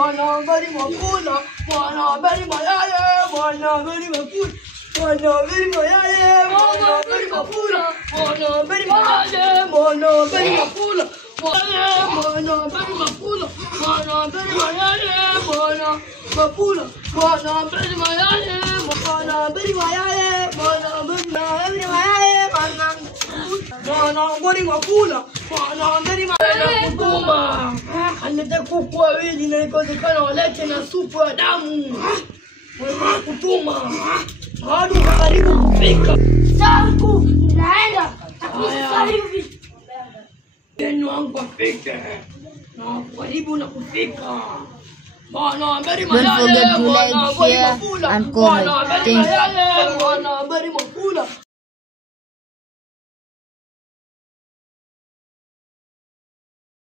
Mwana bari makula, mwana bari mayale, mwana bari makula, mwana bari mayale, mwana bari makula, mwana bari mayale, mwana bari makula, mwana bari makula, mwana bari mayale, mwana makula, mwana bari mayale, mwana bari mayale, mwana bari mayale, mwana bari makula, mwana bari mayale, kutuma. Anataka kuku wawili na ikozekana walete na supu ya damu. Wewe kutuma. Hadi karibu kufika. Tangu naenda. Sasa hivi. Neno wangu afike. Na karibu na kufika. Bwana bari mayale, Don't forget to like, share and comment. Thank you. Bwana bari makula.